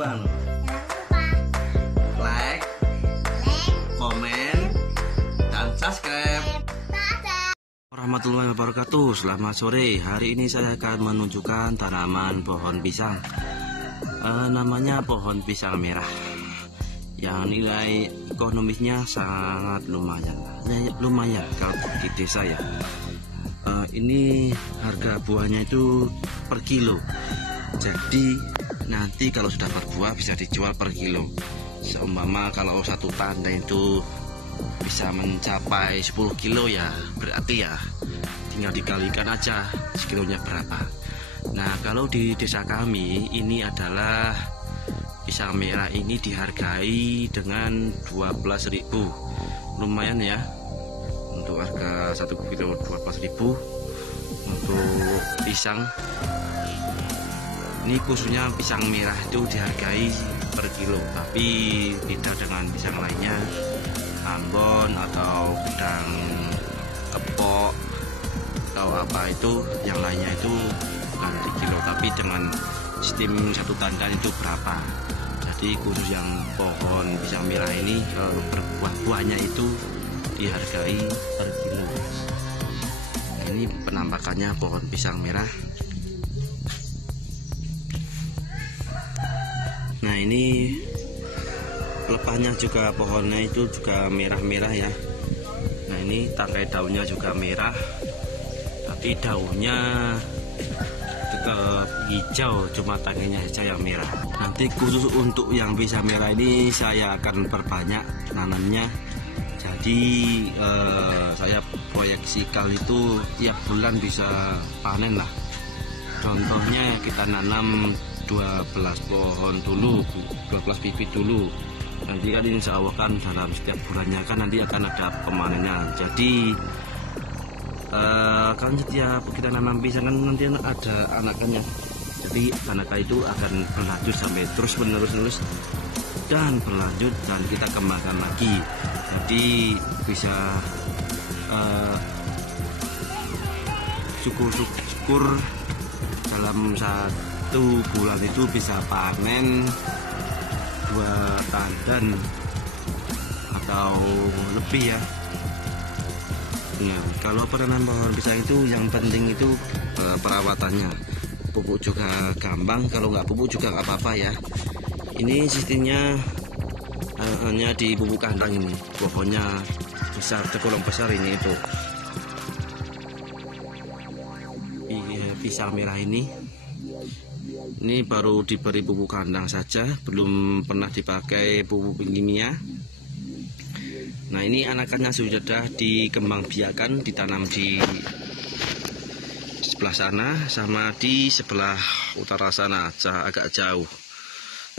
Bang. Like, komen, dan subscribe. Warahmatullahi wabarakatuh. Selamat sore. Hari ini saya akan menunjukkan tanaman pohon pisang. Namanya pohon pisang merah. Yang nilai ekonomisnya sangat lumayan kalau di desa ya. Ini harga buahnya itu per kilo. Jadi nanti kalau sudah berbuah bisa dijual per kilo. Seumpama kalau satu tanda itu bisa mencapai 10 kilo ya, berarti ya tinggal dikalikan aja sekilonya berapa. Nah, kalau di desa kami ini adalah pisang merah ini dihargai dengan 12.000. Lumayan ya. Untuk harga 1 kilo 12.000 untuk pisang. Ini khususnya pisang merah itu dihargai per kilo, tapi beda dengan pisang lainnya, Ambon atau gedang kepok atau apa itu, yang lainnya itu bukan di kilo, tapi dengan sistem satu tandan itu berapa. Jadi khusus yang pohon pisang merah ini kalau berbuah-buahnya itu dihargai per kilo. Ini penampakannya pohon pisang merah. Nah, ini pelepahnya juga, pohonnya itu juga merah-merah ya. Nah, ini tangkai daunnya juga merah, tapi daunnya tetap hijau, cuma tangkainya saja yang merah. Nanti khusus untuk yang pisang merah ini saya akan perbanyak nanamnya. Jadi saya proyeksikan itu tiap bulan bisa panen lah. Contohnya kita nanam 12 pohon dulu, 12 bibit dulu. Nanti kan insya Allah kan dalam setiap bulannya kan nanti akan ada pemanennya. Jadi kan setiap kita nanam pisang kan nanti ada anakannya. Jadi anakan itu akan berlanjut sampai terus menerus dan berlanjut, dan kita kembangkan lagi. Jadi bisa syukur dalam 1 bulan itu bisa panen 2 tandan atau lebih ya. Nah, kalau penanaman pohon pisang itu yang penting itu perawatannya. Pupuk juga gampang, kalau nggak pupuk juga nggak apa-apa ya. Ini sistemnya hanya di pupuk kandang ini, pohonnya besar, tergolong besar ini itu. Pisang merah ini baru diberi pupuk kandang saja, belum pernah dipakai pupuk kimia. Nah, ini anakannya sudah dikembang biakan, ditanam di sebelah sana sama di sebelah utara sana, agak jauh.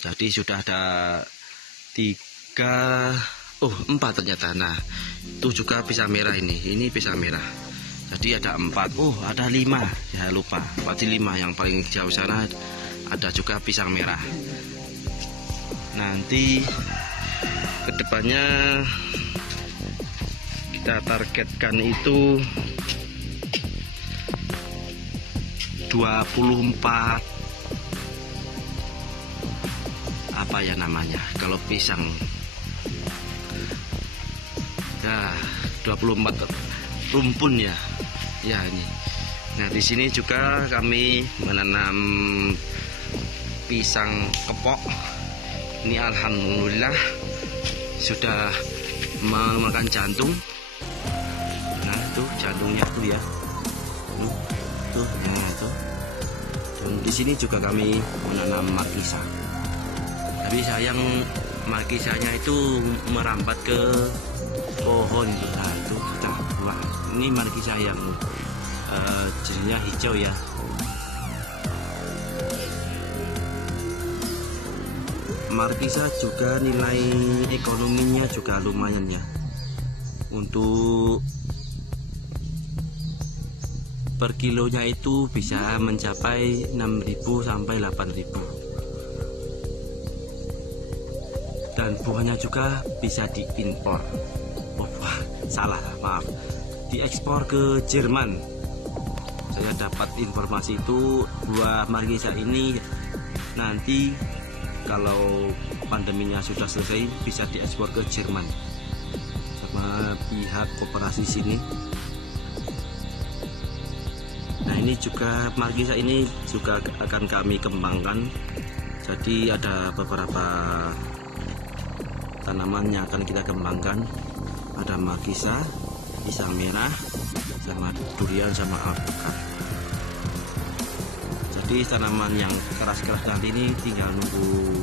Jadi sudah ada 4 ternyata. Nah, itu juga pisang merah ini pisang merah. Jadi ada 4, ada 5 ya, lupa, berarti 5 yang paling jauh sana ada juga pisang merah. Nanti kedepannya kita targetkan itu 24 apa ya namanya kalau pisang ya, 24 rumpun ya ini. Nah, di sini juga kami menanam pisang kepok. Ini alhamdulillah sudah memakan jantung. Nah, tuh jantungnya tuh ya, tuh. Dan di sini juga kami menanam markisa. Tapi sayang markisanya itu merambat ke pohon itu. Nah, itu sudah buah. Ini markisa yang jenisnya hijau ya. Markisa juga nilai ekonominya juga lumayan ya. Untuk per kilonya itu bisa mencapai 6.000 sampai 8.000. Dan buahnya juga bisa diimpor. Maaf, diekspor ke Jerman. Saya dapat informasi itu buah markisa ini nanti kalau pandeminya sudah selesai bisa diekspor ke Jerman sama pihak koperasi sini. Nah, ini juga markisa ini juga akan kami kembangkan. Jadi ada beberapa tanaman yang akan kita kembangkan. Ada markisa, pisang merah, sama durian, sama alpukat. Jadi tanaman yang keras-keras nanti ini tinggal nunggu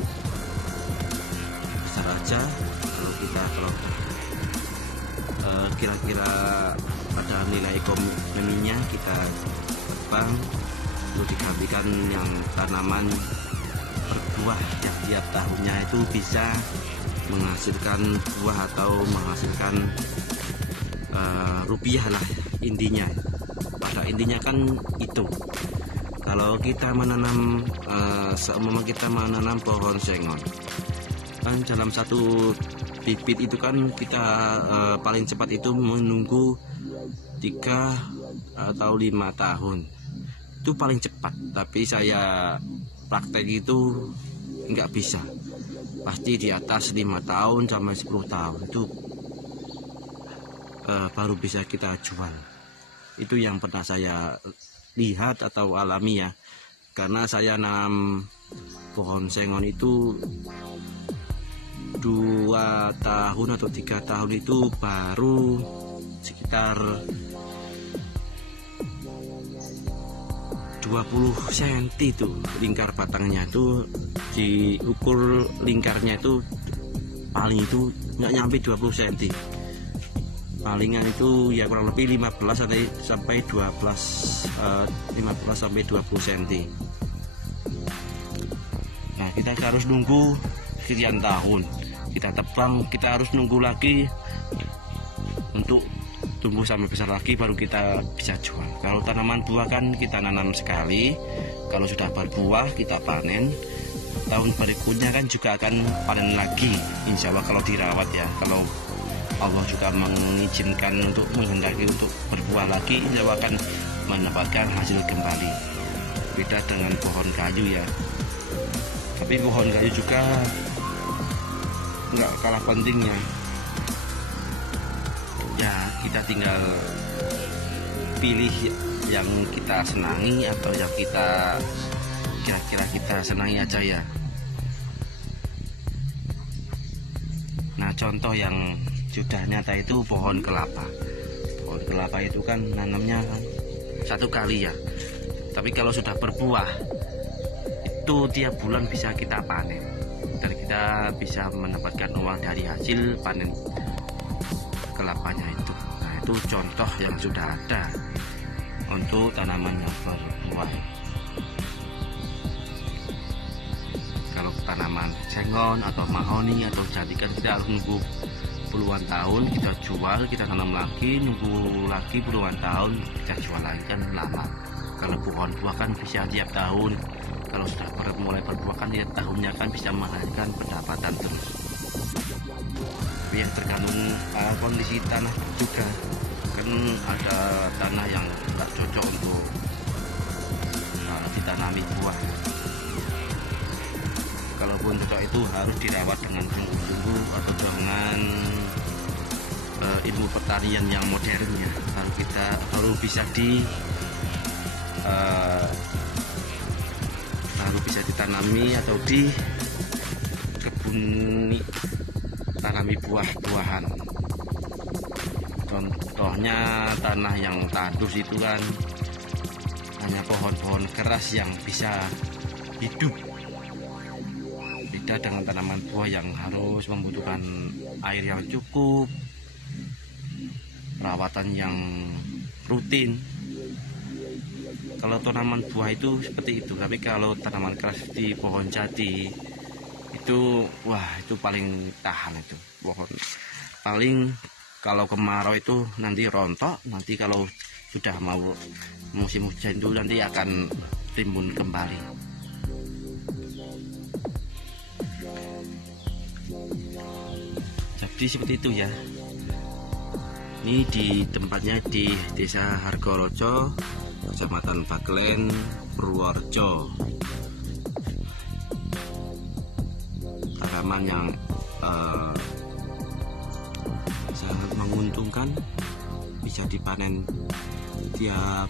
besar aja. Kalau kira-kira ada nilai ekonominya kita terbang, lalu digantikan yang tanaman berbuah yang tiap tahunnya itu bisa menghasilkan buah atau menghasilkan rupiah lah intinya. Pada intinya kan itu. Kalau kita menanam seumpama kita menanam pohon sengon kan dalam satu bibit itu kan kita paling cepat itu menunggu 3 atau 5 tahun itu paling cepat. Tapi saya praktek itu nggak bisa, pasti di atas 5 tahun sampai 10 tahun itu baru bisa kita jual. Itu yang pernah saya lihat atau alami ya, karena saya nanam pohon sengon itu 2 tahun atau 3 tahun itu baru sekitar 20 cm itu lingkar batangnya. Itu diukur lingkarnya itu paling itu nggak nyampe 20 cm, palingan itu ya kurang lebih 15 sampai 20 cm. Nah, kita harus nunggu sekian tahun, kita tebang, kita harus nunggu lagi untuk tumbuh sampai besar lagi baru kita bisa jual. Kalau tanaman buah kan kita nanam sekali, kalau sudah berbuah kita panen, tahun berikutnya kan juga akan panen lagi, insya Allah kalau dirawat ya. Kalau Allah juga mengizinkan untuk menghendaki untuk berbuah lagi, insya Allah akan mendapatkan hasil kembali. Beda dengan pohon kayu ya, tapi pohon kayu juga nggak kalah pentingnya ya. Kita tinggal pilih yang kita senangi atau yang kita kira-kira kita senangi aja ya. Nah, contoh yang sudah nyata itu pohon kelapa. Pohon kelapa itu kan nanamnya kan 1 kali ya, tapi kalau sudah berbuah itu tiap bulan bisa kita panen dan kita bisa mendapatkan uang dari hasil panen kelapanya itu. Nah, itu contoh yang sudah ada untuk tanaman yang berbuah. Kalau tanaman sengon atau mahoni atau jati kan kita harus nunggu puluhan tahun, kita jual, kita tanam lagi, nunggu lagi puluhan tahun, kita jual lagi, kan lama. Kalau pohon buah kan bisa tiap tahun, kalau sudah mulai berbuah kan tiap tahunnya kan bisa menghasilkan pendapatan terus. Tapi yang tergantung kondisi tanah juga, kan ada tanah yang tidak cocok untuk ditanami buah. Kalaupun cocok itu harus dirawat dengan sungguh-sungguh atau dengan ilmu pertanian yang modernnya, baru bisa ditanami atau di kebun tanami buah-buahan. Contohnya tanah yang tandus itu kan hanya pohon-pohon keras yang bisa hidup. Beda dengan tanaman buah yang harus membutuhkan air yang cukup, perawatan yang rutin. Kalau tanaman buah itu seperti itu, tapi kalau tanaman keras di pohon jati itu, wah, itu paling tahan itu pohon. Paling kalau kemarau itu nanti rontok, nanti kalau sudah mau musim hujan itu nanti akan timbun kembali. Jadi seperti itu ya. Ini di tempatnya di Desa Hargorojo, Kecamatan Baglen, Purworejo. tanaman yang sangat menguntungkan, bisa dipanen tiap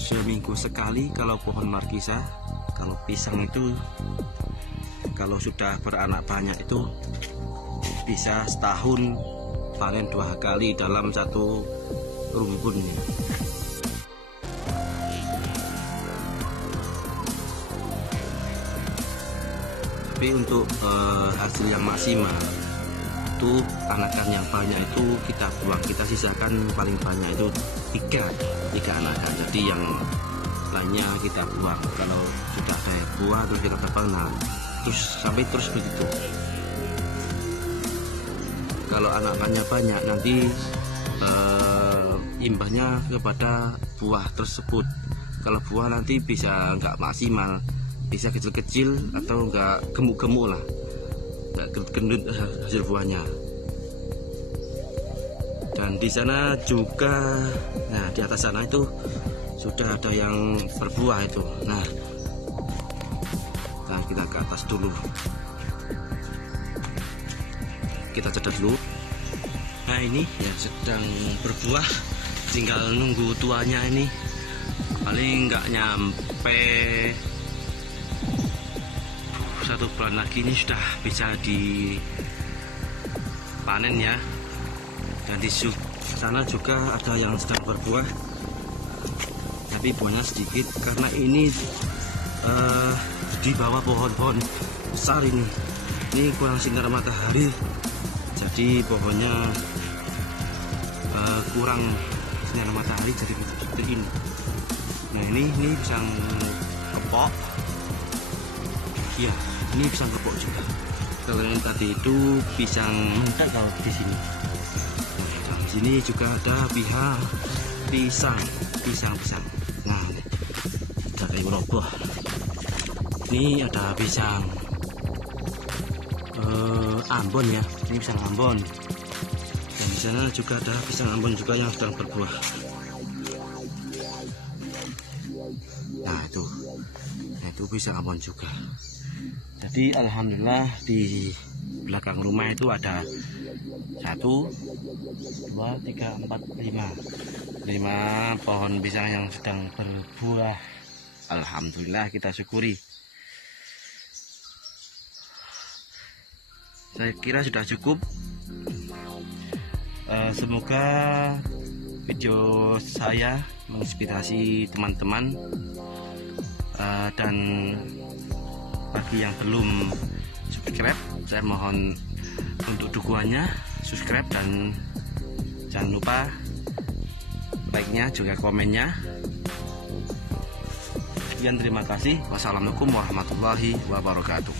seminggu sekali kalau pohon markisa. Kalau pisang itu kalau sudah beranak banyak itu bisa setahun panen 2 kali dalam satu rumpun nih. Tapi untuk hasil yang maksimal itu anakan yang banyak itu kita buang, kita sisakan paling banyak itu 3 anakan, jadi yang lainnya kita buang. Kalau sudah ada buah terus kita tebang, nah terus sampai terus begitu. Kalau anakannya banyak nanti imbasnya kepada buah tersebut. Kalau buah nanti bisa nggak maksimal, bisa kecil-kecil atau nggak gemuk-gemuk lah, nggak gendut hasil buahnya. Dan di sana juga, nah di atas sana itu sudah ada yang berbuah itu. Nah kita ke atas dulu, kita catat dulu. Nah ini yang sedang berbuah, tinggal nunggu tuanya. Ini paling nggak nyampe 1 bulan lagi ini sudah bisa dipanen ya. Dan di sana juga ada yang sedang berbuah, tapi buahnya sedikit karena ini di bawah pohon-pohon besar ini kurang sinar matahari, jadi pohonnya kurang sinar matahari jadi seperti ini. Nah ini pisang kepok ya, ini pisang kepok juga. Kalau yang tadi itu pisang mentah. Kalau di sini, nah, di sini juga ada pisang. Nah ada kayu roboh. Ini ada pisang Ambon ya, ini pisang Ambon. Dan di sana juga ada pisang Ambon juga yang sedang berbuah. Nah itu pisang Ambon juga. Jadi alhamdulillah di belakang rumah itu ada 1, 2, 3, 4, 5 pohon pisang yang sedang berbuah. Alhamdulillah, kita syukuri. Saya kira sudah cukup. Semoga video saya menginspirasi teman-teman, dan bagi yang belum subscribe, saya mohon untuk dukungannya, subscribe, dan jangan lupa like-nya juga komennya. Sekian, terima kasih. Wassalamualaikum warahmatullahi wabarakatuh.